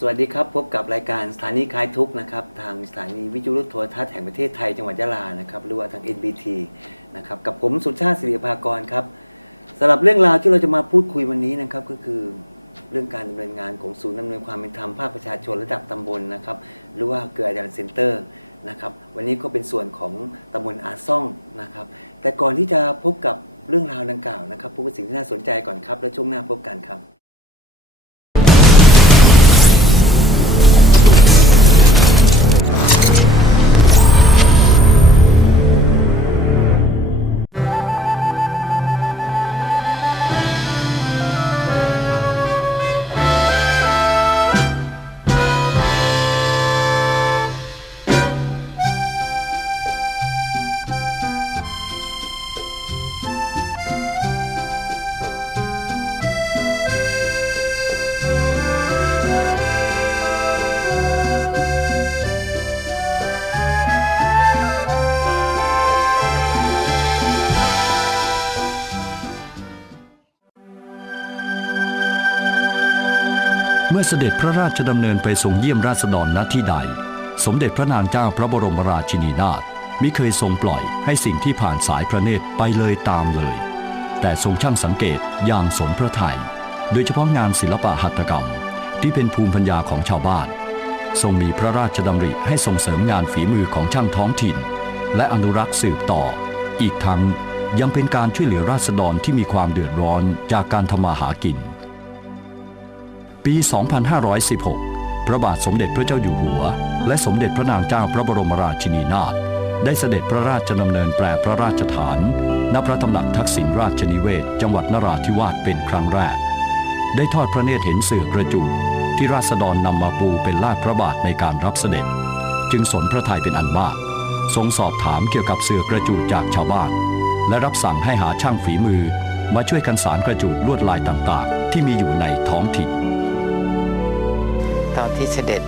สวัสดีครับ พบกับรายการสถานีคลายทุกข์นะครับ ทางสถานีวิทยุโทรทัศน์แห่งประเทศไทยจังหวัดยะลานะครับหรือว่าทาง NBT นะครับกับผมสุชาติศิริภากรครับสำหรับเรื่องราวที่เราจะมาพูดคุยวันนี้นะครับก็คือเรื่องการดำเนินงานของศูนย์ดำเนินความเป็นธรรมภาคประชาชนระดับตำบลนะครับหรือว่าเกลือดันเซ็นเตอร์นะครับวันนี้ก็เป็นส่วนของตำบลอาซ่องนะครับแต่ก่อนที่จะพบกับเรื่องราวดังกล่าวนะครับพบกับสิ่งที่น่าสนใจก่อนครับ แล้วช่วงหน้าพบกันครับ เมื่อเสด็จพระราชดำเนินไปทรงเยี่ยมราษฎรณที่ใด สมเด็จพระนางเจ้าพระบรมราชินีนาถมิเคยทรงปล่อยให้สิ่งที่ผ่านสายพระเนตรไปเลยตามเลย แต่ทรงช่างสังเกตอย่างสนพระไทย โดยเฉพาะงานศิลปะหัตถกรรม ที่เป็นภูมิปัญญาของชาวบ้าน ทรงมีพระราชดำริให้ส่งเสริมงานฝีมือของช่างท้องถิ่น และอนุรักษ์สืบต่อ อีกทั้งยังเป็นการช่วยเหลือราษฎรที่มีความเดือดร้อนจากการทำมาหากิน ปี 2516 พระบาทสมเด็จพระเจ้าอยู่หัว และสมเด็จพระนางเจ้าพระบรมราชินีนาถได้เสด็จพระราชดำเนินแปรพระราชฐานณพระตำหนักทักษิณราชนิเวศ จังหวัดนราธิวาสเป็นครั้งแรก ได้ทอดพระเนตรเห็นเสื่อกระจุกที่ราษฎรนำมาปูเป็นลาดพระบาทในการรับเสด็จ จึงสนพระทัยเป็นอันมาก ทรงสอบถามเกี่ยวกับเสื่อกระจูดจากชาวบ้าน และรับสั่งให้หาช่างฝีมือ มาช่วยกันสารกระจูดลวดลายต่างๆ ที่มีอยู่ในท้องถิ่น ตอนที่เสด็จ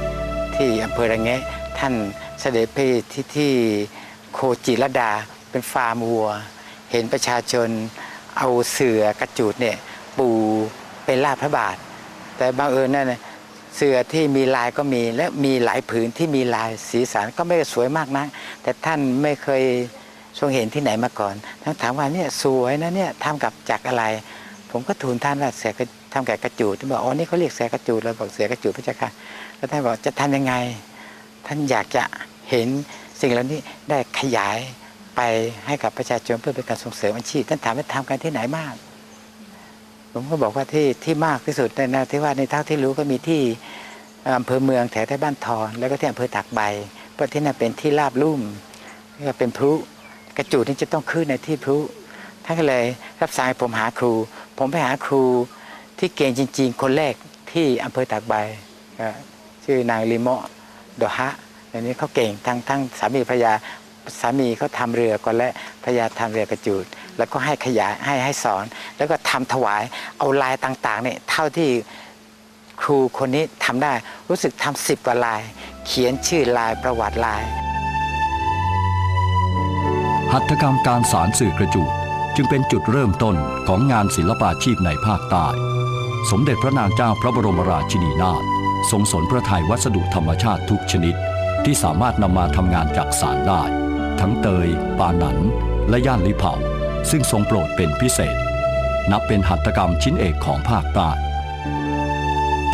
ที่อำเภอระแงะท่านเสด็จไปที่ที่โคจิรดาเป็นฟาร์มวัว เห็นประชาชนเอาเสือกระจูดเนี่ยปูเป็นลาดพระบาท แต่บางเอิญนั่นเสือที่มีลายก็มีและมีหลายผืนที่มีลายสีสันก็ไม่สวยมากนัก แต่ท่านไม่เคยทรงเห็นที่ไหนมาก่อนท่านถามว่าเนี่ยสวยนะเนี่ยทำกับจากอะไร ผมก็ทูลท่านว่าเสือกระ ทำแก่กระจูดท่านบอกอ๋อนี่เขาเรียกเสือกระจูดเราบอกเสือกระจูดพระเจ้าค่ะแล้วท่านบอกจะทำยังไง ท่านอยากจะเห็นสิ่งเหล่านี้ได้ขยายไปให้กับประชาชนเพื่อเป็นการส่งเสริมอาชีพท่านถามว่าทำกันที่ไหนมาก ผมก็บอกว่าที่ที่มากที่สุดในนาที่ว่าในเท่าที่รู้ก็มีที่อำเภอเมืองแถวใต้บ้านทอนแล้วก็ที่อำเภอตากใบ เพราะที่นั่นเป็นที่ราบลุ่มก็เป็นพลุกระจูดนี่จะต้องขึ้นในที่พลุท่านก็เลยรับสั่งให้ผมหาครู ผมไปหาครู ที่เก่งจริง ๆ คนแรกที่อำเภอตากใบชื่อนางลิโมะดอฮะอันนี้เขาเก่งทั้งทั้งสามีภรรยาสามีเขาทำเรือก่อนและภรรยาทำเรือกระจูด แล้วก็ให้ขยายให้ให้สอน แล้วก็ทำถวายเอาลายต่างๆเนี่ยเท่าที่ครูคนนี้ทำได้รู้สึกทำสิบกว่าลาย เขียนชื่อลายประวัติลาย หัตถกรรมการสารสื่อกระจูดจึงเป็นจุดเริ่มต้นของงานศิลปาชีพในภาคใต้ สมเด็จพระนางเจ้าพระบรมราชินีนาถทรงสนพระทัยวัสดุธรรมชาติทุกชนิด ที่สามารถนำมาทำงานจากสารได้ ทั้งเตย ปาหนัน และย่านลิเผาซึ่งทรงโปรดเป็นพิเศษ นับเป็นหัตถกรรมชิ้นเอกของภาคใต้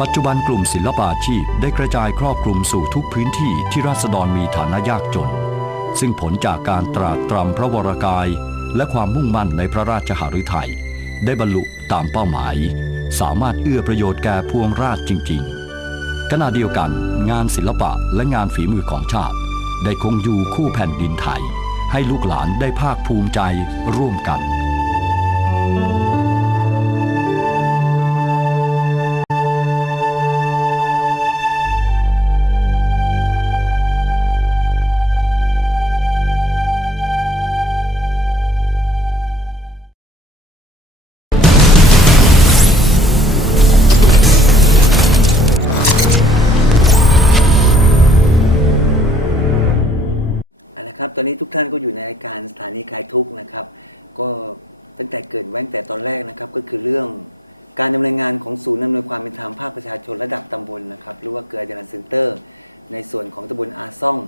ปัจจุบันกลุ่มศิลปาชีพได้กระจายครอบคลุมสู่ทุกพื้นที่ที่ราษฎรมีฐานะยากจน ซึ่งผลจากการตราตรำพระวรากาย และความมุ่งมั่นในพระราชหฤทัยได้บรรลุตามเป้าหมาย สามารถเอื้อประโยชน์แก่พวงราชจริง ๆ ขณะเดียวกันงานศิลปะและงานฝีมือของชาติ ได้คงอยู่คู่แผ่นดินไทย ให้ลูกหลานได้ภาคภูมิใจร่วมกันอะ อนนี้ทุกท่านก็อยู่ในรายการสถานีคลายทุกข์นะครับ ก็ตั้งแต่เกิดแว้งแต่ตอนแรกนะครับ ก็คือเรื่องการดำเนินงานของศูนย์อำนวยความเป็นธรรมภาคประชาชนระดับตำบลนะครับหรือว่าเกลือเจริญเซ็นเตอร์ ในส่วนของตำบลอาซ่อง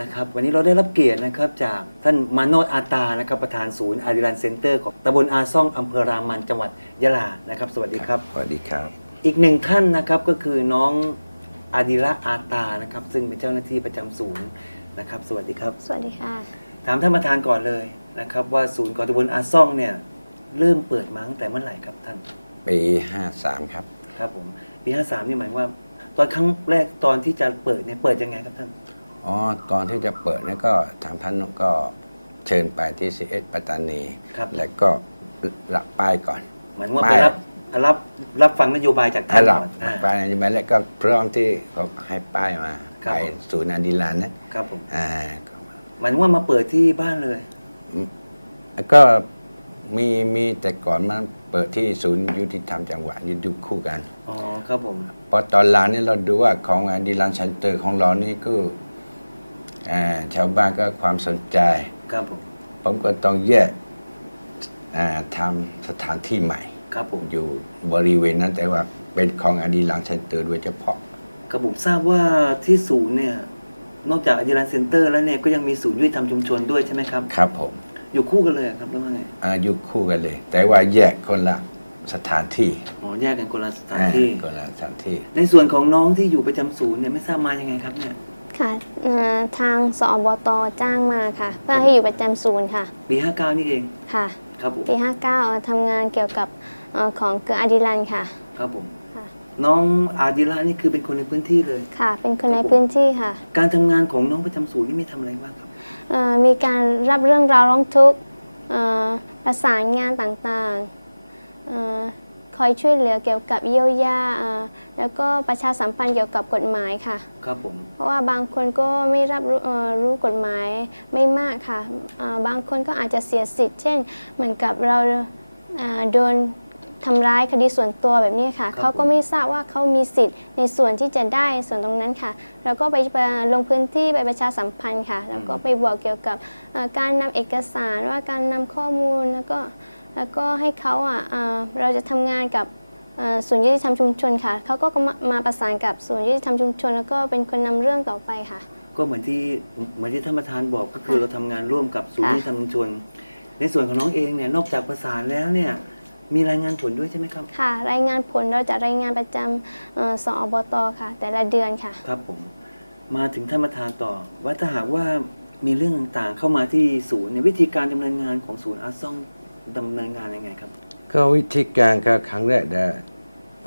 นะครับ วันนี้เราได้รับเกียรตินะครับจากท่านมาโนดอาตานะครับประธานศูนย์อาดิรันเซ็นเตอร์ของตำบลอาซ่องอำเภอรามันจังหวัดยะลานะครับ สวัสดีครับ สวัสดีครับ อีกหนึ่งท่านนะครับก็คือน้องอาดิระอาตานะครับซึ่งเป็นเจ้าหน้าที่ประจำศูนย์ นะครับ สวัสดีครับ สวัสดีค่ะ ถามท่านประธานก่อนเลยนะครับ ว่าศูนย์ก่อตำบลอาซ่องเนี่ยเริ่มเปิดมาตั้งแต่เมื่อไหร่ครับท่าน ปี53ครับ ครับผมปี53นี่หมายว่า ตอนครั้งแรกตอนที่จะเปิดเนี่ยเปิดยังไงครับท่าน อ๋อก่อนที่จะเปิดเนยก็ทางท่านก็เชิญไปที่ซีเอสปัตตานี ครับ แล้วก็รับป้ายก่อน เหมือนว่าไม่ไปรับ รับรับฟังนโยบายจากท่านรับก่อนอ่าป้ายใช่ไหมแล้วก็พร้อมที่เขาให้ป้ายมาครับ ไปศูนย์อาดิลานนะครับผมอ่าหมายถึงว่ามาเปิดที่บ้านเลยแล้วก็มีมีแต่ก่อนมันเปิดที่ศูนย์ยุติธรรมจังหวัดยุดูคู่กัน อ๋อครับผม พอตอนหลังนี่เราดูว่าของอาดิลานเซ็นเตอร์ของเรานี่ก็อ่าชาวบ้านก็ความสนใจ ครับผม ผมก็ต้องแยกอ่าทำสถานที่ใหม่ ครับผมอยู่บริเวณนั้นแต่ว่าเป็นของอดีลังเซ็นเตอร์โดยเฉพาะกระผมทราบว่าที่ศูนย์เนี่ยนอกจากอาจิรันเซ็นเตอร์แล้วเนี่ยก็ยังมีศูนย์ยุติธรรมชุมชนด้วยใช่ไหมครับ ครับผม อยู่คู่กันเลยครับหรือว่าไงอาอยุคู่กันเลย แต่ว่าแยกคนละสถานที่อ๋อแยกกันคนละสถานที่อ่าคนละสถานที่ ในส่วนของน้องที่อยู่ประจำศูนย์เนี่ยไม่ทราบมายังไงครับเนี่ยค่ะเอ่อทางสอบตจ้างมาค่ะ เพื่อให้อยู่ประจำศูนย์ค่ะปี59นี่เองค่ะครับผมปี59เอ่อทำงานเกี่ยวกับเอ่อ ของเกลืออะดิลันค่ะ ครับผมค่ะน้องอาดิระนี่คือเป็นคนในพื้นที่เลย ค่ะ เป็นคนในพื้นที่ค่ะ การทำงานของน้องประจำศูนย์นี่มีทำอะไรบ้างครับเอ่อมีการรับเรื่องราวร้องทุกข์เอ่อประสานงานต่างๆเอ่อคอยช่วยเหลือเกี่ยวกับเยียวยาเอ่อแล้วก็ประชาสัมพันธ์เกี่ยวกับกฎหมายค่ะ ครับผม เพราะว่าบางคนก็ไม่รับรู้เอ่อรู้กฎหมายไม่มากค่ะเอ่อบางคนก็อาจจะเสียสิทธิ์ เช่น เหมือนกับเราเอ่อโดน ทำร้ายคดีส่วนตัวแบบนี้ค่ะเขาก็ไม่ทราบว่าเขามีสิทธิ์ในส่วนที่จะได้ส่วนตรงนั้นค่ะ แล้วก็ไปไปลงพื้นที่ไปประชาสัมพันธ์ค่ะ แล้วก็ไปบอกเกี่ยวกับเอ่อการนำเอกสารว่าการนำข้อมูลแล้วก็แล้วก็ให้เขาอะเอ่อเราจะทำงานกับเอ่อศูนย์ยุติธรรมชุมชนค่ะเขาก็มามาประสานกับศูนย์ยุติธรรมชุมชน แล้วก็เป็นคนนำเรื่องต่อไปค่ะ ก็เหมือนที่เหมือนที่ท่านประธานบอกก็คือค่ะเราทำงานร่วมกับศูนย์ค่ะยุติธรรมชุมชน ในส่วนของน้องเองเนี่ยนอกจากประสานแล้วเนี่ย มีรายงานผลด้วยใช่ไหมครับค่ะ รายงานผลเราจะรายงานประจำเอ่อสอบตค่ะ แต่ละเดือนค่ะ ครับผม มาถึงท่านประธานต่อ ว่าถ้าหากว่ามีเรื่องต่างๆ เข้ามาที่ศูนย์เนี่ยวิธีการดำเนินงานของศูนย์อาซ่องดำเนินงานยังไงครับก็วิธีการก็ครั้งแรกเนี่ย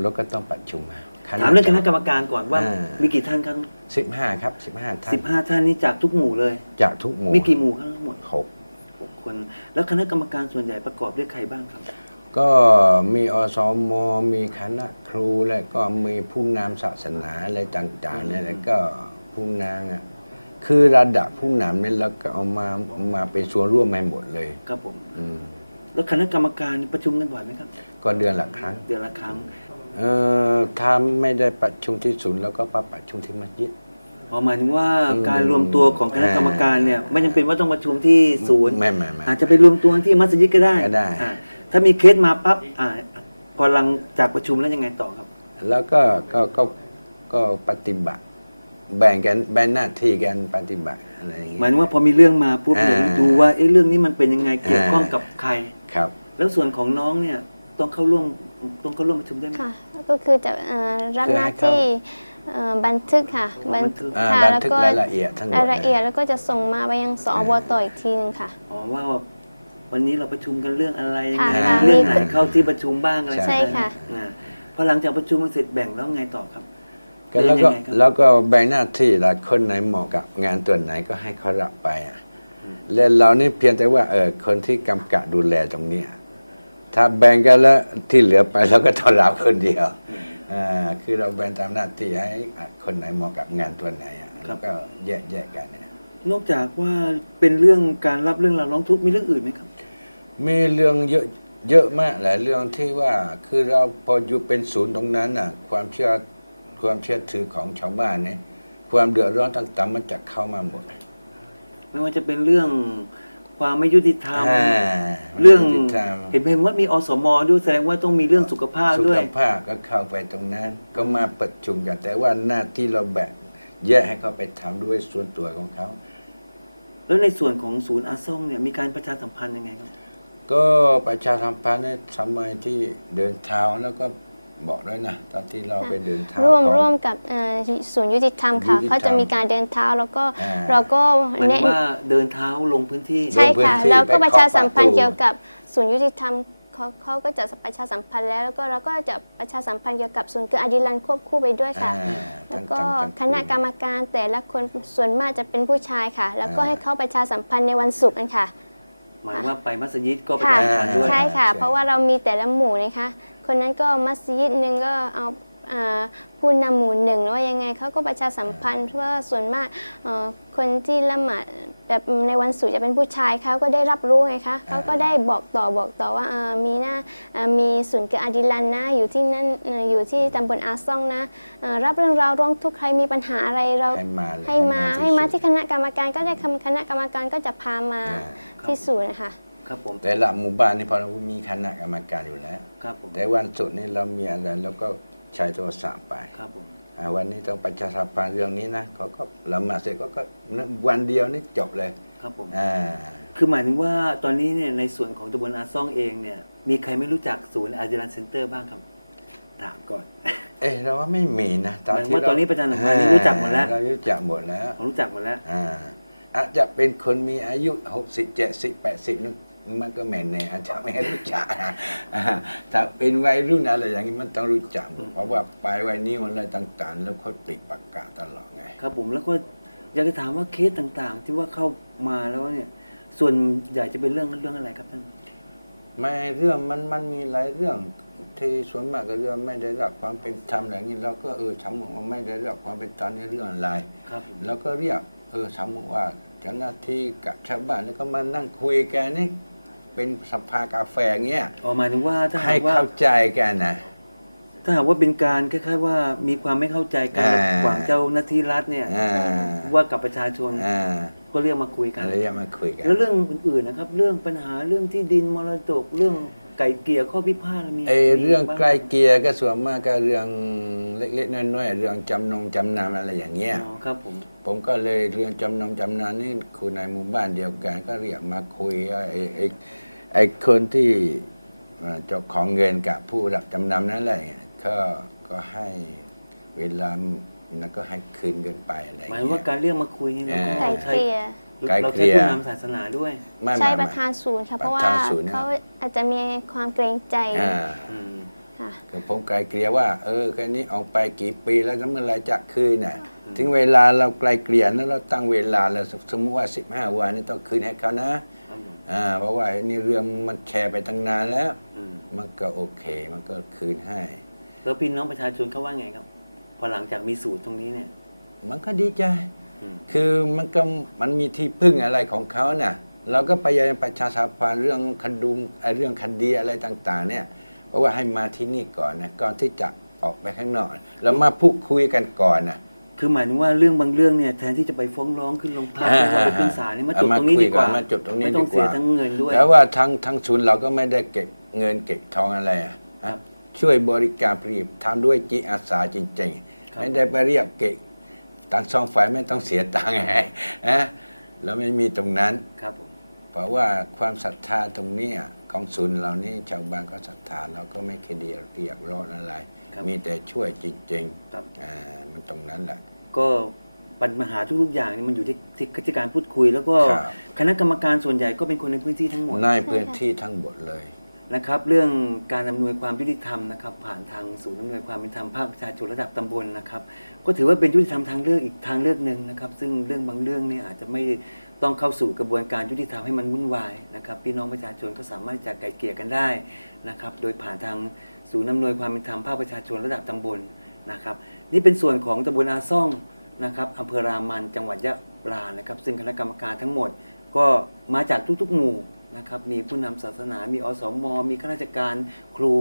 เราก็ต้องประชุมมาถามเรื่องคณะกรรมการก่อนว่าอ่ามีกี่ท่านครับสิบห้าครับสิบห้าท่านสิบห้าท่านนี้จากทุกหมู่เลย จากทุกหมู่มีกี่หมู่ครับทั้งหมดหก หกคน แล้วคณะกรรมการส่วนใหญ่ประกอบด้วยใครบ้างครับ ก็มีอสมมีคณะครูและก็มีผู้นำศาสนาอะไรต่างๆเนี่ยแล้วก็ผู้นางอะคือระดับผู้นำเนี่ยเราก็เอามาเอามาเป็นส่วนร่วมใหม่หมดเลยครับผมอืมแล้วคณะกรรมการประชุมกันบ่อยไหมครับ ก็เดือนละครั้ง เดือนละครั้งเอ่อถ้าไม่ได้ประชุมที่ศูนย์แล้วก็ไปประชุมที่มัสยิด อ๋อหมายถึงว่าอืมการรวมตัวของคณะกรรมการเนี่ยไม่จำเป็นว่าต้องประชุมที่ศูนย์ ไม่ไม่ไม่อาจจะไปรวมตัวที่มัสยิดก็ได้ก็ได้ อ่า ถ้ามีเคสมาปั๊บอ่าพอหลังจากประชุมแล้วยังไงต่อครับ แล้วก็ก็ก็ก็ปฏิบัติ แบ่งกันแบ่งหน้าที่กันปฏิบัติอะไรอย่างหเงี้มายยถึงว่าพอมีเรื่องมาปุ๊บอ่าเดี๋ยวดูว่าเอ๊ะเรื่องนี้มันเป็นยังไงเกี่ยวข้องอ่ากักับใคร ครับ แล้วส่วนของน้องเนี่ยต้องเข้าร่วมต้องเข้าร่วมประชุมได้ไหม ค่ะก็คือจะเอ่อรับหน้าที่เอ่อบันทึกค่ะอ๋อบันทึก อ่าค่ะบันแล้วทึกก็รายละเอียดทั้งหมดรายละเอียดนะแล้วก็จะส่งมาไปยังสอบตอีกทีหนึงค่ะ อ๋อว่าวั นนี้เราประชุมกันเรื่องอะไรยังไงค่ะเรื่องไหนมีเข้าที่ประชุมบ้างอะไรใช่ค่ะอ่าพอหลังจากประชุมมันเสร็จแบ่งแล้วไงต่อครับก็แล้วก็เป็นยังไงครับแล้วก็แบ่งหน้าที่ละคนไหนเหมาะกับงานตัวไหนก็ให้เขารับไปอะแล้วเรานี่เพียงแต่ว่าเออคนที่กำกับดูแลตรงเนี้ยถ้าแบ่งกันแล้วที่เหลือไปเราก็ต้องรับคนเดียวอ่าคือเราแบ่งตามหน้าที่ให้อะคนไหนเหมาะกับงานตัวไหนอะแล้วก็แยกแยกกันเนี่ยนอกจากว่าเป็นเรื่องการรับเรื่องราวร้องทุกข์มีเรื่องอื่นไหมครับ มีเรื่องเยอะเยอะมากหลายเรื่องที่ว่าคือเราพออยู่เป็นศูนย์ตรงนั้นน่ะ ความเชื่อความเชื่อถือของชาวบ้านเนี่ยความเดือดร้อนต่างๆมันจะเข้ามาหมด ไม่ว่าจะเป็นเรื่องความไม่ยุติธรรม อ่าเรื่องไม่ยุติธรรม เห็นเห็นว่ามีอสมด้วยแสดงว่าต้องมีเรื่องสุขภาพสุด้วขยภาพก็เข้าไปตรงนั้น ก็มาประชุมกัน แต่ว่าหน้าที่เราแบ่งแยกให้เขาไปทำด้วยส่วนตัวของเขา แล้วในส่วนของศูนย์อาซ่องเนี่ยมีการประชาสัมพันธ์ยังไงครับ ก็ประชาสัมพันธ์ในสมัยที่เดินเท้าแล้วก็บอกด้วยนะตอนที่เราไปเดินเท้าร่วมของร่วมกับเอ่อศูนย์ยุติธรรมค่ะยุติธรรมเขาจะมีการเดินเท้าแล้วก็อ่าเราก็หมายถึแนะงว่าเดินเท้าลงพื้นที่ใช่ค่ะลงพื้นที่แล้วก็ไปประชาสัมพันธ์เคาะประตูเกี่ยวกับศูนย์ยุติธรรมเขาเขาก็จะประชาสัมพันธ์แล้วแล้วก็เราก็จะประชาสัมพันธ์เกี่ยวกับศูนย์เกิดอดิลันควบคู่ไปด้วยค่ะอ่าแล้วทั้งก็ทั้งคณะกรรมการแต่ละคนส่วนมากจะเป็นผู้ชายค่ะ แล้วก็ให้เขาประชาสัมพันธ์ในวันศุกร์กันค่ะ หมายว่าไปมัสยิดก็ประค่ะชาสัมพันธ์ด้วย ใช่ค่ะใช่เพราะว่าเรามีแต่ละหมู่นะคะ คนนั้นก็มัสยิดหนึ่งก็เอาอ่าผู้นำหมู่หนึ่งหรือว่ายังไงเขาก็ประชาสัมพันธ์เพราะว่าส่วนมากเอ่อคนที่ละหมาด แบบในวันศุกร์จะเป็นผู้ชายเขาก็ได้รับรู้ไงคะเขาก็ได้บอกต่อบอกต่อว่าอ่ามีหน้าอ่ามีศูนย์เกิดอาดิลันนะอยู่ที่นั่นเอ่ออยู่ที่ตำบลอาซ่องนะอ่ารับเรื่องราวร้องทุกข์ใครมีปัญหาอะไรเราให้มาเลยให้มาให้มาที่คณะกรรมการก็ได้คำคณะกรรมการก็จะพามาอ่าที่ศูนย์นะคะครับผมแต่ละหมู่บ้านนี่พอเรามีคณะกรรมการอยู่แล้วครับผมแต่วันศุกร์นี่เรามีอะไรเราก็ใช้โทรศัพท์ไปครับผมอ่า วันนี้ต้องประชาสัมพันธ์เรื่องนี้นะเขาก็ละหมาดเสร็จก็ก็วันเดียวนี่จบเลยครับผมอ่าคือหมายถึงว่าตอนนี้เนี่ยในส่วนของตำบลอาซ่องเองเนี่ย มีใครไม่รู้จักศูนย์อาดิลันเซ็นเตอร์บ้างครับถามก่อน เอ๊ะเราว่าไม่มีนะหมายถึงว่าตอนนี้ประชาสัมพันธ์นี่รู้จักหมดแล้วเรารู้จักหมดแล้วผมรู้จักหมดแล้วอ่าอาจจะเป็นคนมีอายุหกสิบเจ็ดสิบแปดสิบนึก มันก็ไม่แน่อาจจะไม่รู้จักนะอ่าถ้าเป็นวัยรุ่นอะไรอย่างนี้มันต้องรู้จักหมดเพราะว่าไปวัยนี้มันอะไรต่างๆ แล้วเขาติดปากกาตลอดไง ครับผมแล้วก็อยากจะถามว่าเคสต่างๆ ที่ว่าเข้ามาแล้วเนี่ยส่วนใหญ่จะเป็นเรื่องเรื่องอะไรครับท่านไม่เรื่องมันมันมีหลายเรื่องที่ส่วนมากก็เรื่องไม่ได้รับความเป็นธรรมอะไรอย่างนี้เราก็เออสมมติว่าไม่ได้รับความเป็นธรรมในเรื่องอะไรครับผมแล้วก็เรียกเออสมมติว่าเจ้าหน้าที่กับชาวบ้านแล้วก็มานั่งคุยกันนี่ เป็นสภากาแฟเงี้ยอ๋อหมายถึงว่าถ้าให้หากว่าเข้าใจกันนะ ถ้าหากว่าเป็นการคล้ายๆว่ามีความไม่เข้าใจกันอ่า ระหว่างเจ้าหน้าที่รัฐเนี่ยอ่าว่ากับประชาชนอ่าก็เรียกมาคุยกัน อะไรอย่ามาคุยกัน แล้วเรื่องอื่นๆนะครับ เรื่องปัญหาเรื่องที่ดินมรดกเรื่องไก่เกลี่ยข้อพิพาทมีไอเรื่องบ้า ใกล้เกลียก็ส่วนมากก็เรื่องเล็กๆน้อยๆเรื่องจำนงจำนำอะไรอย่างเงี้ย อ๋อครับผมผมก็เลยเรื่องจำนงจำนำนี่คุณในหมู่บ้านเดียวกัน ก็เรียกมาคุยว่าไอ้ไอ้ ไอ้คนที่อ่าเจ้าของเงินกับผู้รับจำนำนั่นแหละก็ก็ให้เวลานั้นก็ให้คืนเงินไปอะไรอย่หงมายเงี้ยว่าการเรียกมาคุยนี่เราเออไก่ก็เกใช้ลี่ยไกลเราเกลี่ใช้ยผู้นำศาสนาด้วยไม่ใช่ไม่ประธานศูนย์ค่ะเพราะว่าประธานศูนย์เนี่ยเขาอาจจะมีความเกรงใจอ่าอืมค่ะก็ผมไกลเกลี่ยว่า เออแค่นี้ออกไปกี่ปีแล้วแล้วเมื่อไหรจะคืนน่ะถึงเวลาเราไกลเกลี่ยแล้วเราตั้งเวลาแล้วสมมติว่า 15 วันนี่ต้องคืนให้เขานะครับผม อ่าเพราะว่าไอ้นี่เรื่องมันแชร์ไปตั้งนานแล้ว อืมมันก็โอเค มันก็คืนให้ แล้วพี่น้องประชาชนเขาว่าไงครับ พอหลังจากมีสูตรตรงนี้เนี่ย มันก็ดีใจ อืม คือมันก็มันมีที่พึ่งอะไรของเขาน่ะ เราก็พยายามประชาสัมพันธ์เรื่องคดุมไอ้เรื่องคดีอะไรต่าง ๆ เนี่ย เพราะว่าให้มาที่นี่ก่อนนะก่อนที่จะออกไปข้างนอก แล้วมาพูดคุยกันก่อนนะ คือหมายถึงว่าเรื่องบางเรื่องเนี่ยแทนที่จะไปฟ้องร้องขึ้นโรงพักอ่าหรือว่าไปขึ้นศาลเนี่ยมาจบเอามาตรงนี้ดีกว่าคุยกันมาจบตรงนี้ไม่ต้องดีกว่าเสียทั้งเงินด้วยแล้วว่าทั้งทั้งศูนย์เราก็ไม่ได้เก็บเงินเก็บทองอะไรอะครับช่วยบริการผลิตทำด้วยจิตอาสาจริงครับๆไม่ได้ไปเรียกเก็บต่างสองฝ่ายไม่ต้องเสียตังค์ไงนะแล้วไม่มีตรงนั้นครับผมเพราะว่าความศรัทธาตรงเนี้ยของศูนย์เรานี่ชาวบ้านก็ศรัทธาเราก็ไม่เคยเดียเรียกร้อนอะไร ครับมีแต่ช่วยจริงครับ ๆอ่ามันตรงนั้นแหละ ก็ปัญหาทุกๆอย่างนี่มันอยู่ที่ที่ที่การพูดคุย แล้วก็ครับ คณะกรรมการส่วนใหญ่ก็เป็นคนในพื้นที่ทั้งหมดในพื้นที่ทั้งหมดเลย นะครับ เรื่องการอำนวยความยุติธรรมนะครับ ผ่านทางศูนย์อำนวยความเป็นธรรมภาคประชาชนระดับตำบลนะครับ ก็ถือว่าเป็นยุติธรรมทางเลือกอีกทางเลือกหนึ่งนะครับ ซึ่งเรื่องบางเรื่องเนี่ยอาจจะไม่ต้องเข้าสู่กระบวนการยุติธรรมให้มันวุ่นวายนะครับ พี่น้องประชาชนก็สามารถจะไกลเกลี่ยกันได้นะครับ โดยผ่านทาง ศูนย์อำนวยความเป็นธรรมภาคประชาชนระดับตำบลนะครับ นี่เป็นส่วนของตำบลอาซ่องนะครับอำเภอรามันจังหวัดยะลานะครับ ซึ่งคณะกรรมการทั้งหมด ก็มาจากทุกๆหมู่นะครับ มีผู้นำศาสนา มีอสมมีข้าราชการครู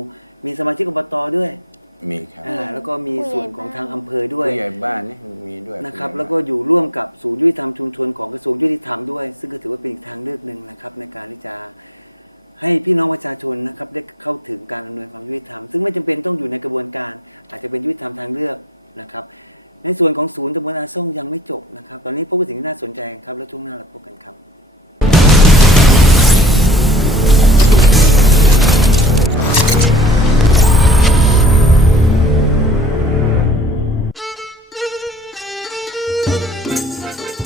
มีสมาชิกอบตด้วยมีครับอ่าแล้วก็มีผู้ใหญ่ส่วนของบ้านทางอำเภอด้วยผู้ใหญ่บ้านนี่มีด้วยนะครับผู้ใหญ่แล้วก็อยู่ร่วมกับศูนย์ยุติธรรมชุมชนของกระทรวงยุติธรรมด้วย ซึ่งก็ถือว่าเป็นอีกทางเลือกหนึ่งนะครับในการที่จะ ให้พี่น้องประชาชนนะครับได้เข้าถึงการอำนวยความยุติธรรม ซึ่งไม่จำเป็นต้องอยู่ในกระบวนการ อาจจะเป็นยุติธรรมทางเลือกนะครับ ในส่วนของศูนย์ตำบลอาซ่องยังไม่จบนะครับ ตอนนี้พบกับสิ่งที่น่าสนใจครับ แล้วช่วงหน้าเราพบกันครับ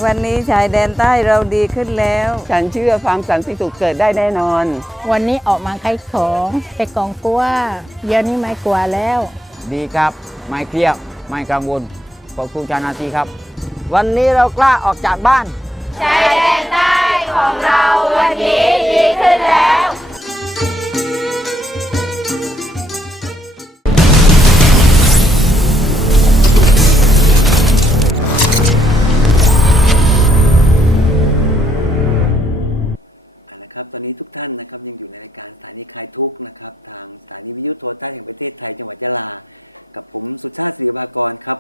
วันนี้ชายแดนใต้เราดีขึ้นแล้ว ฉันเชื่อความสันติสุขเกิดได้แน่นอน วันนี้ออกมาขายของไปกองกลัวเดี๋ยวนี้ไม่กลัวแล้ว ดีครับ ไม่เครียดไม่กังวลขอบคุณเจ้าหน้าที่ครับ วันนี้เรากล้าออกจากบ้านอ่านะครับ ตอนนี้ทุกท่านนะครับยังอยู่ในรายการสถานีคลายทุกข์นะครับทางสถานีวิทยุโทรทัศน์แห่งประเทศไทยจังหวัดยะลา กับผมสุชาติศิริภากรครับ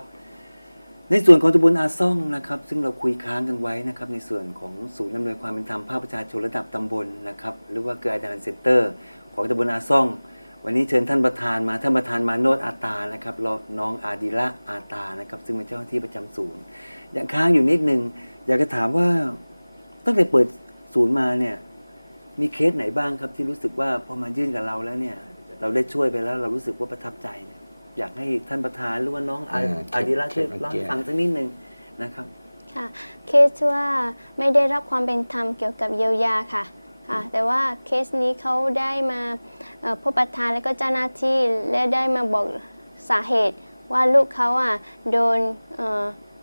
ในส่วนของตำบลอาซ่องนะครับ ซึ่งเราคุยค้างกันไว้นะครับในส่วนของศูนย์อำนวยความเป็นธรรมภาคประชาชนระดับตำบลนะครับหรือว่าเกิดอาดานเซ็นเตอร์ ของตำบลอาซ่อง วันนี้เชิญท่านประธานมาท่านประธานมาโนดอาตานะครับรอน้องอาดีละอาตานะครับซึ่งเป็นเจ้าหน้าที่ประจำศูนย์อย่างค้างอยู่นิดนึงอยากจะถามว่าตั้งแต่เปิดศูนย์มาเนี่ย มีเคสไหนบ้างครับที่รู้สึกว่าพอมายื่นกับเราแล้วเนี่ย เราได้ช่วยไปแล้วเรารู้สึกว่าประทับใจเนี่ยอยากให้ท่านประธานหรือว่าน้องอาอ่าอาดิระช่วยเคสเมื่อเล่ากี้ให้ฟังสักนิดนึงนะครับ ค่ะ เคสที่ว่าไม่ได้รับความเป็นธรรมเกี่ยวกับเยียวยาค่ะค่ะแต่ว่าเคสนี้เขาได้มาเอ่อพบประธานและก็เจ้าหน้าที่และได้มาบอกสาเหตุว่าลูกเขาอะโดน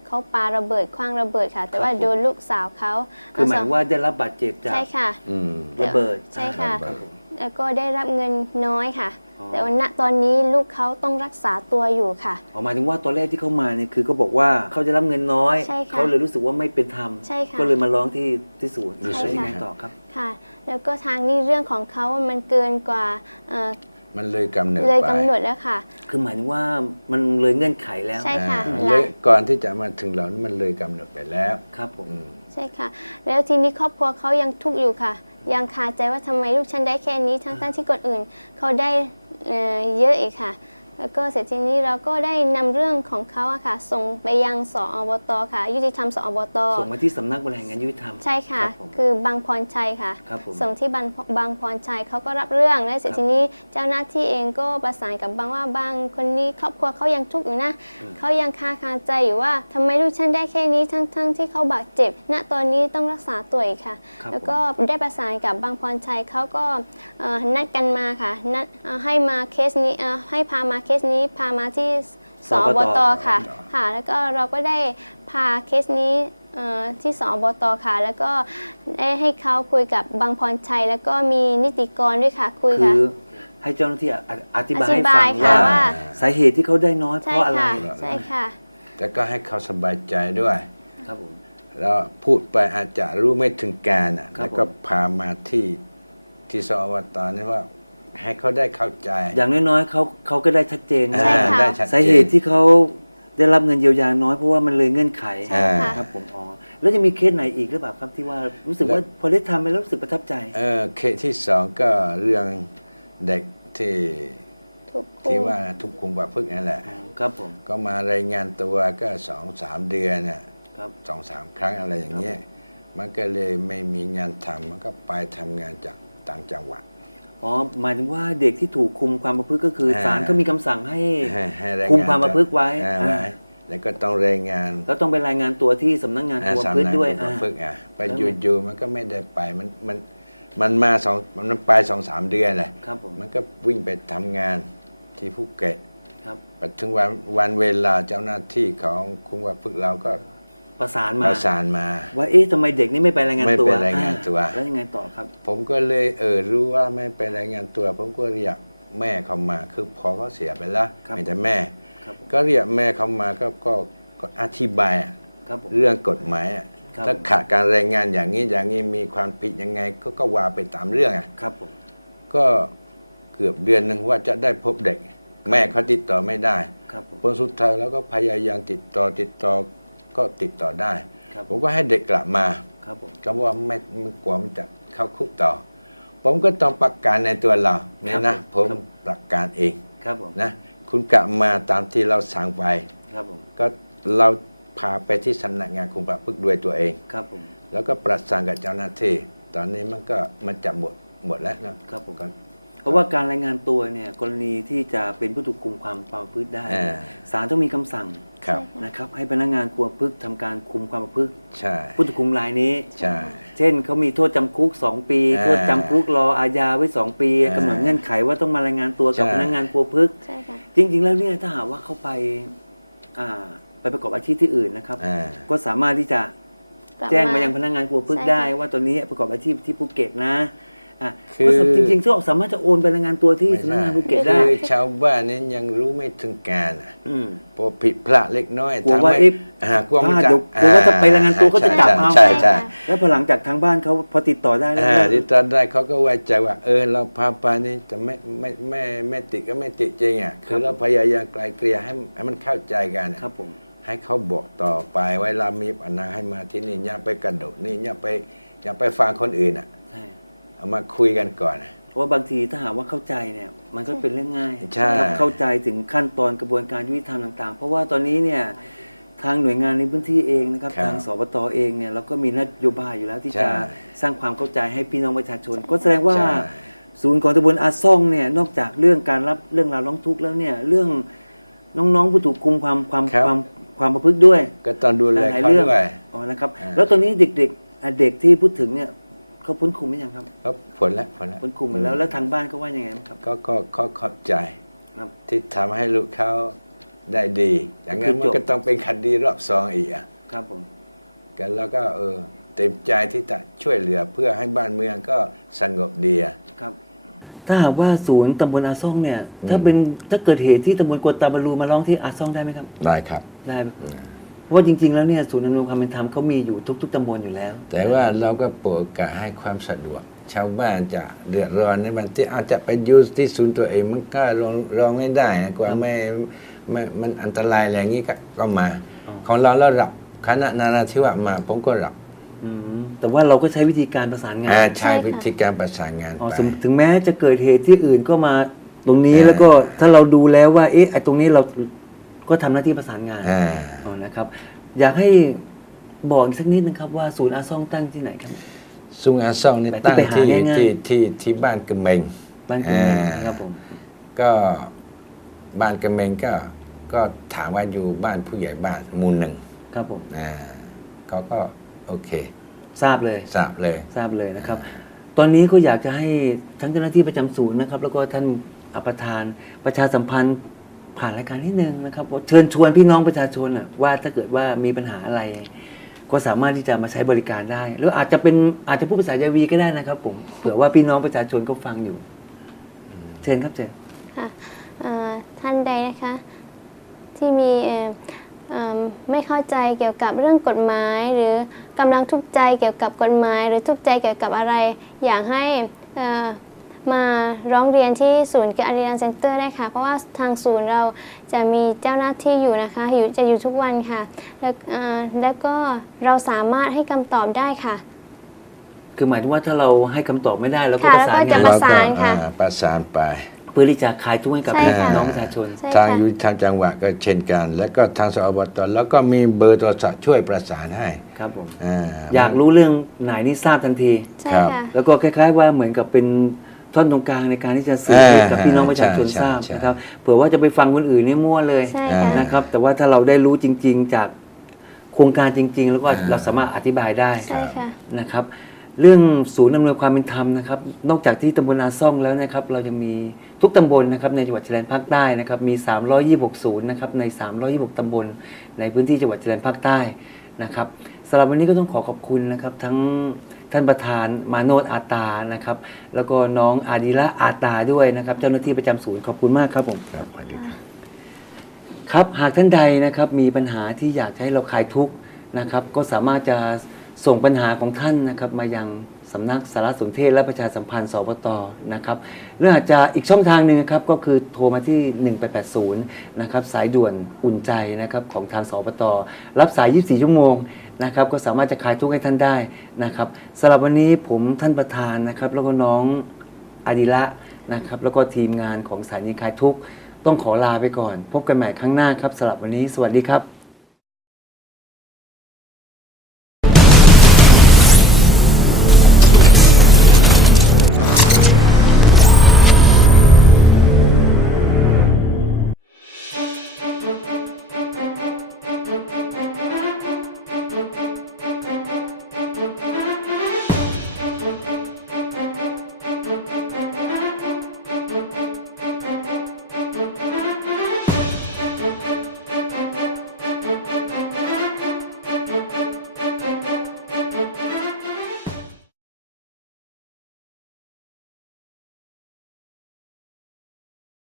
เอ่อเขาปาระเบิดคว้างระเบิดค่ะ แต่ว่าครับผมโดนลูกสาวเขาคือหมายเสงว่าได้รับบาดเจ็บจากใช่ค่ะอืมระเบิดใช่ค่ะรับผมแล้วก็ได้รับเงินน้อยค่ะอ๋อแต่ว่าณตอนนี้ลูกเขาต้องรักษาตัวอยู่ค่ะออกหมายถึงว่าตอนแรกที่เขามาเนี่ยคือเขาบอกว่าเขาจะรับเงินน้อยใช่ค่ะเขาเลยรู้สึกว่าไม่เป็นธรรมใช่ค่ะก็เลยมาร้องที่ที่ศูนย์ใช่แล้วยังไงค่ะต่อครับค่ะ แล้วก็ทางนี้เรื่องของเขามันเกินกว่าเอ่อ มันเลยกำเนิดเลยไปกำหนดแล้วค่ะ คือหมายถึงว่ามันเลยเงื่อนไขแล้ว ใช่ค่ะอ่าหลายเลยก่อนที่จะมาถึงเรานี่มันเลยกำเนิดไปแล้วครับผม อืม ใช่ค่ะ แล้วทีนี้ครอบครัวเขายังทุกข์อยู่ค่ะ ยังคาใจว่าทำไมลูกฉันได้แค่นี้ทั้งๆที่คนอื่นเขาได้เอ่อเยอะอีกค่ะ แล้วก็เสร็จทีนี้เราก็ได้นำเรื่องของเขาอะค่ะ ส่งไปยังสอบตค่ะ ยุติธรรมสอบตส่งมาที่สำนักบริหารงานยุติธรรมใช่ค่ะรับผมคือบางพรชัยค่ะครับผมส่งที่บางบางพรชัยเขาก็รับเรื่องและเสร็จครับทีนี้เจ้าหน้าที่เองก็ประสานกับบางว่าบางคนนี้ครอบครัวเขายังทุกข์อยู่นะเขายังคาคาใจอยู่ว่าทำไมลูกฉันได้แค่นี้ทั้งทั้งที่เขาบาดเจ็บ ณตอนนี้ต้องรักษาตัวอีกค่ะครับแล้วก็ได้ประสานกับบางพรชัยเขาก็เอ่อนัดกันมาค่ะนัดเอ่อให้มาเคสนี้เอ่อให้พามาเคสนี้พามาที่สสอบตตค่ะค่ะ แล้วก็เราก็ได้พาเคสนี้เอ่อที่สอบตค่ะ แล้วก็ได้ให้เขาคุยกับบางพรชัย แล้วก็มีนิติกรด้วยค่ะ คุยคืค่ะอให้เจ้าหน้าที่ออธิบายอธิให้บาฟัยงค่ะว่าว่าสาเหตุที่เขาได้น้อยเพใช่ราะอะไรค่ะใช่ค่ะแต่ก็ให้เขาสบายใจด้วยครับผมแล้วพูดไปอาจจะรู้ไม่ถึงการอะครับแล้วก็ผมพามาที่ที่สอบตนี่ว่า ให้เขาได้เข้าใจ อย่างน้อยๆเขาเขาก็ได้ชัดเจนใช่ว่าค่ะ ได้ชัดจน สาเหตุที่เขาได้รับเงินเยียวยาน้อยเพราะว่ามันเลยเงื่อนไขใช่ค่ะ ครับผมอ๋อแล้วจะมีเคสไหนอีกหรือเปล่าครับที่ว่ารู้สึกว่าพอได้ทำไปแล้วรู้สึกประทับใจ เออเคสที่สองก็เรื่องเด็กที่ถูกคุที่มว่าทุกคุมประพฤกษ์นั่นแหละอ๋อครับผมก็มารายงานตัวก็สองสามเดือนน่ะครับ สองสามครั้งอะไรอย่างเงี้ย มันก็เลยไม่มีงานทำมันก็ไปทำงานจากต่างจังหวัด อ๋อหมายถึงว่าเด็กที่ถูกคุมความประพฤติก็คืออ่าศาลก็มีคำสั่งให้ให้ให้รายงานคุมความประพฤติไว้อ่าอ่าไว้แล้วก็ต้องรายงานแล้วต้องไปรายงานตัวที่สำนักงานอ่าคุมประสามพฤตินักด้วยคุมประอ่าพฤกษ์อะไปแล้วอยู่ๆมันก็ไม่ได้ไปมันมันมันมาสองมันไปสองสามเดือนเลยครับผมมันก็วิ่งไปทำงานที่ภูเก็ตครับไปถึงวันวันเวลาเจ้าหน้าที่ของคุมประพฤกษ์เราก็ ประสานปมาระสานมา ว่าเอ๊ะทำไมเด็กนี่ไม่ไปรายงานไม่ตัวไปรายงานตัว อ่แล้วยังไงต่อครับ ผมก็เลยเออรู้ว่าไม่ไปรายงานตัว ผมก็เรียกแม่เขามา คือพอเขาเสียไปแล้วครับ มีแต่แม่ ครับผม ก็เรียกแม่เขามาก็ก็ก็อธิบายอะครับผม เรื่องกฎหมายอะครับ ถ้าขาดการรายงานอย่างนี้อย่างนี้มีความผิดยังไงก็ก็ว่าไปตามเรื่องอะครับผม ก็เกือบเดือนหนึ่งว่าจะได้พบเด็ก แม่เขาติดต่อไม่ได้ครับผม ผลสุดท้ายแล้วก็พยายามติดต่อติดต่อ ก็ติดต่อได้ ครับผมก็ให้เด็กกลับมาครับผมก็ว่าไม่ไม่กลัวมันจะเข้าคุกต่อ ผมก็ต้องประกันในตัวเราเนี่ยนะผมประกันเองครับผมนะ คุณกลับมาตามที่เราสั่งไป ครับผมก็เราพาไปที่สำนักงานคุมประพฤกษ์ด้วยตัวเอง ครับผมแล้วก็ประสานกับเจ้าหน้าที่ ตอนนี้มันก็มันจะหมดหมดแล้วนะครับผม ก็เพ ราะว่าการรายงานตัวเนี่ยกรณีที่จะเป็นผู้ถูกคุมความความประพฤติได้เนี่ยอ่าศาลต้องมีคำสั่งครับนะครับให้พนักงานคุมประพฤติทำการคุมความประพฤติใช่ผู้ถูกคุมรายนี้ใช่เช่นเขามีโทษจำคุก 2 ปีอ่าโทษจำคุกรออาญาไว้ 2 ปีอ่ากำหนดเงื่อนไขว่าต้องมารายงานตัวกับใช่พนักงานคุมประพฤติใช่ค่ะจริง ๆ แล้วเนี่ยถ้าหากว่าเขาไปอ่าไปประกอบอาชีพที่อื่นนะครับอ่าก็สามารถที่จะกลับแจ้งมายังพนักงานคุมประพฤติใช่ค่ะได้ว่าตอนนี้ประกอบอาชีพที่ภูเก็ตนะ อะคือก็จริงๆก็สามารถจะโอนไปรายงานตัวที่ไม่สำนักใช่งานภูเก็ตคืได้อชาวบ้านนี้ยังรู้ไม่ถึงการอะอืมพอผิดพลาดเล็กน้อยกลัวทำว่าให้เอ๊ะอ่ากลัวมันพลาดจะเดี๋ยวกลัวว่าจะไปรายงานตัวก็จะจับเอาใช่ใช่แล้วพอหลังจากทางบ้านเขาพอติดต่อได้แล้วอ่าก็ที่ตอนได้เขาก็ไว้ใจว่า เออเราพาไปนี่จะไม่ไม่ไม่ไม่ติดก็ไม่ติดจริงอะคือเราพยายามไกลเกลี่ยให้ให้มันเข้าใจกันอะครับผมให้เขาบอกต่อไปเวลามีปัญหาให้มาที่นี่อย่าไปกระโดดนี่อย่าไปอย่าไปฟังคนอื่นอะใช่ เอามาคุยกันก่อนอะเพราะว่าบางทีถ้าหากว่าเข้าใจเนี่ยมันก็เป็นเรื่องง่ายใช่ครับเข้าใจถึงขั้นตอนกระบวนการยุติธรรมต่าง ๆ เพราะว่าตอนนี้เนี่ยทางหน่วยงานในพื้นที่เองนะครับครับทางสบตเองเนี่ยเราก็มีนโยบายอยู่แล้วที่ใช่จะสร้างความเข้าใจให้พี่น้องประชาชน ก็แสดงว่าใช่ ศูนย์ของตำบลอาซ่องเนี่ยนอกจากเรื่องการรับเรื่องราวร้องทุกข์แล้วเนี่ยเรื่องน้องๆผู้ถูกคุมความความครับความความประพฤติด้วยก็ต้องดูแลหลายๆเขาเรื่องด้วย อ๋อนะครับ อ่า แล้วตอนนี้เด็กๆอะเด็กที่พูดถึงเนี่ย เขาพ้นคุมไหมยังครับก็ผลแล้วผลแล้วพ้นคุมไปแล้วแล้วทางบ้านก็ว่ายังไงบ้างครับ ก็ก็ก็ขอบใจครับที่ทำให้ลูกเขาได้ดี อย่างนั้นคือมัจนบก็ต้องเป็นคดีรอบสองอีกอะครับผมกันแล้วก็เออเต็มใจที่จะช่วยเหลือเพื่อให้บ้านเมืองก็สงบดีอะครับ ถ้าหากว่าศูนย์ตำบลอาซ่องเนี่ยอืมถ้าเป็นถ้าเกิดเหตุที่ตำบลกวนตาบารูมาร้องที่อาซ่องได้ไหมครับ ได้ครับ ได้เพราะ ว่าจริง ๆ แล้วเนี่ยศูนย์อำนวยความเป็นธรรมเขามีอยู่ทุก ๆตำบลอยู่แล้ว แต่ว่าเราก็โปรดโอกาสให้ความสะดวก ชาวบ้านจะเดือดร้อนในบางที่อาจจะไปอยูที่ศูนย์ตัวเองมันก็รองรองไม่ได้นะกว่าไม่ไม่มันอันตรายอะไรอย่างนี้ก็ก็มา อ๋อ ของเราเรารับคณะนานาธิวะมาผมก็รับอืมแต่ว่าเราก็ใช้วิธีการประสานงานอ่าใช้ใช่ค่ะวิธีการประสานงานอ๋อไป ถึงถึงแม้จะเกิดเหตุที่อื่นก็มาตรงนี้อ่า แล้วก็ถ้าเราดูแล้วว่าเอ๊ะไอ้ตรงนี้เรา ก็ทำหน้าที่ประสานงานอ่าอ๋อนะครับ อยากให้บอกอีกสักนิดนะครับว่าศูนย์อาซ่องตั้งที่ไหนครับซุงอาซ่องนี่แบบที่ตั้งไปหาที่ง่ายๆที่ที่ที่บ้านกระเมงบ้านคุณอ่านะครับผมก็บ้านกระเมงก็ก็ถามว่าอยู่บ้านผู้ใหญ่บ้านหมู่หนึ่งครับผมอ่าเขาก็โอเค ทราบเลยทราบเลยทราบเลยนะครับ ตอนนี้ก็อยากจะให้ทั้งเจ้าหน้าที่ประจำศูนย์นะครับ แล้วก็ท่านอภิธานประชาสัมพันธ์ ผ่านรายการนิดนึงนะครับว่าเชิญชวนพี่น้องประชาชนน่ะว่าถ้าเกิดว่ามีปัญหาอะไร ก็สามารถที่จะมาใช้บริการได้ หรืออาจจะเป็นอาจจะพูดภาษายาวีก็ได้นะครับผมเผื่อว่าพี่น้องประชาชนก็ฟังอยู่ เชิญครับเชิญค่ะเอ่อท่านใดนะคะที่มีเอ่อเอิ่มไม่เข้าใจเกี่ยวกับเรื่องกฎหมาย หรือกำลังทุกข์ใจเกี่ยวกับกฎหมาย หรือทุกข์ใจเกี่ยวกับอะไร อยากให้เอ่อ มาร้องเรียนที่ศูนย์การเรียนเซ็นเตอร์ได้ค่ะ เพราะว่าทางศูนย์เราจะมีเจ้าหน้าที่อยู่นะคะอยู่จะอยู่ทุกวันค่ะ แล้วเอ่อแล้วก็เราสามารถให้คำตอบได้ค่ะ คือหมายถึงว่าถ้าเราให้คำตอบไม่ได้เราก็ค่ะประสานแล้วก็จะ งานประสานค่ะอ่ประสานไป เพื่อที่จะขายทุกข์ให้กับใช่พี่ค่ะ น้องประชาชน ใช่ทางค่ะ ยุติธรรมจังหวัดก็เช่นกัน แล้วก็ทางสอบตแล้วก็มีเบอร์โทรศัพท์ช่วยประสานให้ครับผม อ่าอยากรู้เรื่องไหนนี่ทราบทันที ใช่ครับ ค่ะ แล้วก็คล้าย ๆ ว่าเหมือนกับเป็น ท่อนตรงกลางในการที่จะสื่อให้กับพี่น้องประชาชนใช่ทราบใช่นะครับเผื่อว่าจะไปฟังคนอื่นนี่มั่วเลยใช่ค่ะ นะครับ แต่ว่าถ้าเราได้รู้จริง ๆ จากโครงการจริง ๆ แล้วก็อ่าเราสามารถอธิบายได้ใช่ค่ะ นะครับ เรื่องศูนย์อำนวยความเป็นธรรมนะครับ นอกจากที่ตำบลอาซ่องแล้วนะครับ เราจะมีทุกตำบลนะครับในจังหวัดชายแดนภาคใต้นะครับมี 326ศูนย์นะครับใน 326ตำบลในพื้นที่จังหวัดชายแดนภาคใต้นะครับสำหรับวันนี้ก็ต้องขอขอบคุณนะครับทั้ง ท่านประธานมาโนดอาตานะครับ แล้วก็น้องอาดิละอาตาด้วยนะครับ เจ้าหน้าที่ประจำศูนย์ขอบคุณมากครับผมครับสวัสดีครับครับหากท่านใดนะครับมีปัญหาที่อยากจะให้เราคลายทุกข์นะครับ ก็สามารถจะส่งปัญหาของท่านนะครับมายัง สำนักสารสนเทศและประชาสัมพันธ์สปตนะครับหรืออาจจะอีกช่องทางหนึ่งครับก็คือโทรมาที่ 1880 นะครับสายด่วนอุ่นใจนะครับของทางสปตรับสาย 24 ชั่วโมงนะครับก็สามารถจะคลายทุกข์ให้ท่านได้นะครับสำหรับวันนี้ผมท่านประธานนะครับแล้วก็น้องอดิละนะครับแล้วก็ทีมงานของสถานีคลายทุกข์ต้องขอลาไปก่อน พบกันใหม่ครั้งหน้าครับสำหรับวันนี้ สวัสดีครับ